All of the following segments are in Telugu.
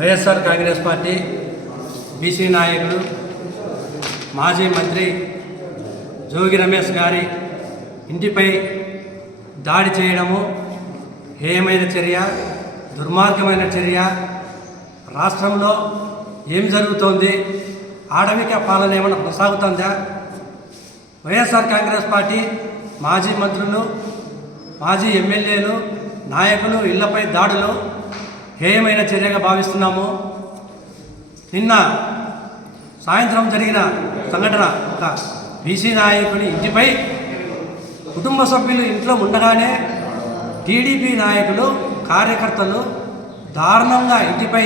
వైఎస్ఆర్ కాంగ్రెస్ పార్టీ బీసీ నాయకుడు మాజీ మంత్రి జోగి రమేష్ గారి ఇంటిపై దాడి చేయడము హేయమైన చర్య, దుర్మార్గమైన చర్య. రాష్ట్రంలో ఏం జరుగుతోంది? ఆడవిక పాలన ఏమైనా కొనసాగుతుందా? వైఎస్ఆర్ కాంగ్రెస్ పార్టీ మాజీ మంత్రులు, మాజీ ఎమ్మెల్యేలు, నాయకులు ఇళ్లపై దాడులు హేయమైన చర్యగా భావిస్తున్నాము. నిన్న సాయంత్రం జరిగిన సంఘటన, ఒక బీసీ నాయకుని ఇంటిపై కుటుంబ సభ్యులు ఇంట్లో ఉండగానే టీడీపీ నాయకులు, కార్యకర్తలు దారుణంగా ఇంటిపై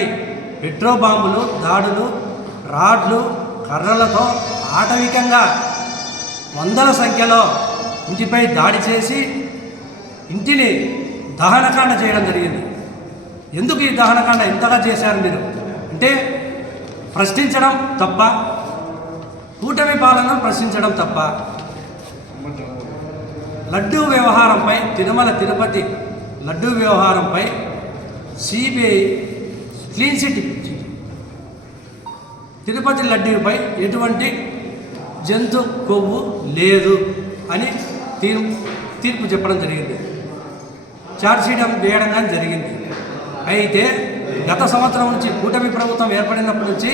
పెట్రోల్ బాంబులు, దాడులు, రాడ్లు, కర్రలతో ఆటవికంగా వందల సంఖ్యలో ఇంటిపై దాడి చేసి ఇంటిని దహనకాండ చేయడం జరిగింది. ఎందుకు ఈ దహనకాండ ఇంతగా చేశారు మీరు అంటే, ప్రశ్నించడం తప్ప, కూటమి పాలనను ప్రశ్నించడం తప్ప. లడ్డూ వ్యవహారంపై, తిరుమల తిరుపతి లడ్డూ వ్యవహారంపై సిబిఐ క్లీన్ చిట్ ఇచ్చింది. తిరుపతి లడ్డూపై ఎటువంటి జంతు కొవ్వు లేదు అని తీర్పు చెప్పడం జరిగింది. ఛార్జ్షీట్ వేయడం కానీ జరిగింది. అయితే గత సంవత్సరం నుంచి, కూటమి ప్రభుత్వం ఏర్పడినప్పటి నుంచి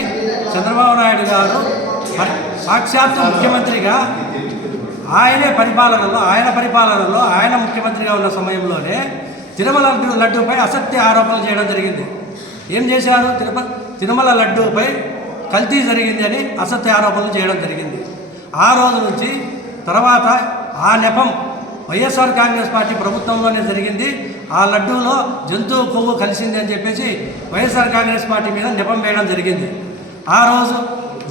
చంద్రబాబు నాయుడు గారు సాక్షాత్తు ముఖ్యమంత్రిగా ఆయన పరిపాలనలో ఆయన ముఖ్యమంత్రిగా ఉన్న సమయంలోనే తిరుమల లడ్డూపై అసత్య ఆరోపణలు చేయడం జరిగింది. ఏం చేశారు? తిరుమల లడ్డూపై కల్తీ జరిగింది అని అసత్య ఆరోపణలు చేయడం జరిగింది. ఆ రోజు నుంచి తర్వాత ఆ నెపం వైఎస్ఆర్ కాంగ్రెస్ పార్టీ ప్రభుత్వంలోనే జరిగింది. ఆ లడ్డూలో జంతువు కొవ్వు కలిసింది అని వైఎస్ఆర్ కాంగ్రెస్ పార్టీ మీద నెపం వేయడం జరిగింది. ఆ రోజు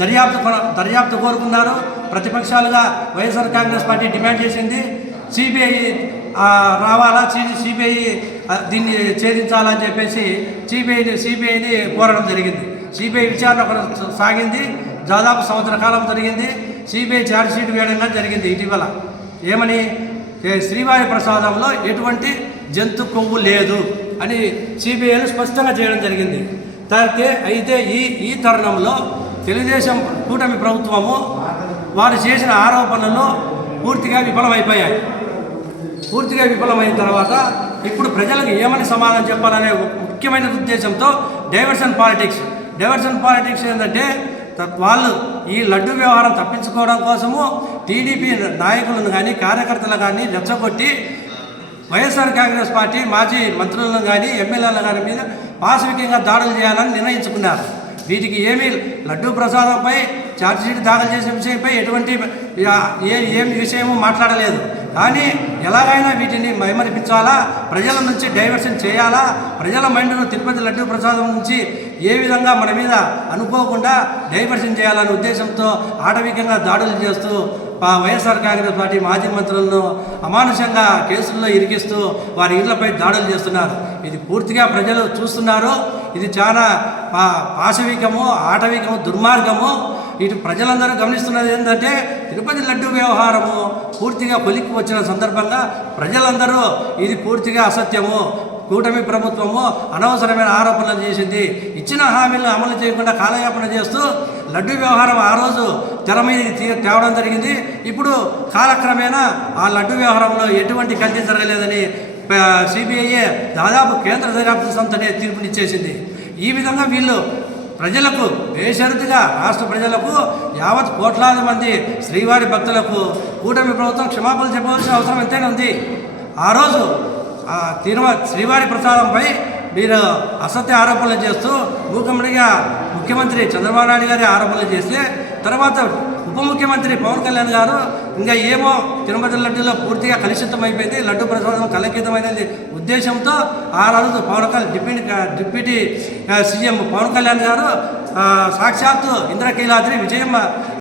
దర్యాప్తు కోరుకున్నారు. ప్రతిపక్షాలుగా వైఎస్ఆర్ కాంగ్రెస్ పార్టీ డిమాండ్ చేసింది, సిబిఐ రావాలా, సిబిఐ దీన్ని ఛేదించాలని సిబిఐని కోరడం జరిగింది. సిబిఐ విచారణ సాగింది. దాదాపు సంవత్సర కాలం జరిగింది. సిబిఐ ఛార్జ్షీట్ వేయడంగా జరిగింది ఇటీవల. ఏమని? శ్రీవారి ప్రసాదంలో ఎటువంటి జంతు కొవ్వు లేదు అని సిబిఐను స్పష్టంగా చేయడం జరిగింది. అయితే ఈ తరుణంలో తెలుగుదేశం కూటమి ప్రభుత్వము వారు చేసిన ఆరోపణలు పూర్తిగా విఫలమైపోయాయి. పూర్తిగా విఫలమైన తర్వాత ఇప్పుడు ప్రజలకు ఏమని సమాధానం చెప్పాలనే ముఖ్యమైన ఉద్దేశంతో డైవర్షన్ పాలిటిక్స్ ఏంటంటే, వాళ్ళు ఈ లడ్డు వ్యవహారం తప్పించుకోవడం కోసము టీడీపీ నాయకులను కానీ, కార్యకర్తలు కానీ రెచ్చగొట్టి వైఎస్ఆర్ కాంగ్రెస్ పార్టీ మాజీ మంత్రులను కానీ, ఎమ్మెల్యేలను కానీ మీద పాశవికంగా దాడులు చేయాలని నిర్ణయించుకున్నారు. వీటికి ఏమీ లడ్డూ ప్రసాదంపై ఛార్జ్షీట్ దాఖలు చేసిన విషయంపై ఎటువంటి ఏమి విషయము మాట్లాడలేదు. కానీ ఎలాగైనా వీటిని మైమరిపించాలా, ప్రజల నుంచి డైవర్షన్ చేయాలా, ప్రజల మైండ్ను తిరుపతి లడ్డూ ప్రసాదం నుంచి ఏ విధంగా మన మీద అనుకోకుండా డైవర్షన్ చేయాలనే ఉద్దేశంతో ఆటవికంగా దాడులు చేస్తూ వైఎస్ఆర్ కాంగ్రెస్ పార్టీ మాజీ మంత్రులను అమానుషంగా కేసుల్లో ఇరికిస్తూ వారి ఇళ్లపై దాడులు చేస్తున్నారు. ఇది పూర్తిగా ప్రజలు చూస్తున్నారు. ఇది చాలా పాశవికము, ఆటవికము, దుర్మార్గము. ఇటు ప్రజలందరూ గమనిస్తున్నది ఏంటంటే, తిరుపతి లడ్డూ వ్యవహారము పూర్తిగా కొలిక్కి వచ్చిన సందర్భంగా ప్రజలందరూ ఇది పూర్తిగా అసత్యము, కూటమి ప్రభుత్వము అనవసరమైన ఆరోపణలు చేసింది, ఇచ్చిన హామీలను అమలు చేయకుండా కాలయాపన చేస్తూ లడ్డూ వ్యవహారం ఆ రోజు తెర మీదకి తేవడం జరిగింది. ఇప్పుడు కాలక్రమేణా ఆ లడ్డూ వ్యవహారంలో ఎటువంటి కల్తీ జరగలేదని సిబిఐ దాదాపు కేంద్ర దర్యాప్తు సంస్థనే తీర్పునిచ్చేసింది. ఈ విధంగా వీళ్ళు ప్రజలకు, బేషరతుగా రాష్ట్ర ప్రజలకు, యావత్ కోట్లాది మంది శ్రీవారి భక్తులకు కూటమి ప్రభుత్వం క్షమాపణలు చెప్పవలసిన అవసరం ఎంతైనా ఉంది. ఆ రోజు శ్రీవారి ప్రసాదంపై మీరు అసత్య ఆరోపణలు చేస్తూ మూకమ్మడిగా ముఖ్యమంత్రి చంద్రబాబు నాయుడు గారి ఆరోపణలు చేస్తే, తర్వాత ఉప ముఖ్యమంత్రి పవన్ కళ్యాణ్ గారు ఇంకా ఏమో తిరుపతి లడ్డూలో పూర్తిగా కలుషితం అయిపోయింది, లడ్డూ ప్రసాదం కలంకితమైనది ఉద్దేశంతో ఆ రోజు డిప్యూటీ సీఎం పవన్ కళ్యాణ్ గారు సాక్షాత్తు ఇంద్రకీలాద్రి విజయమ్మ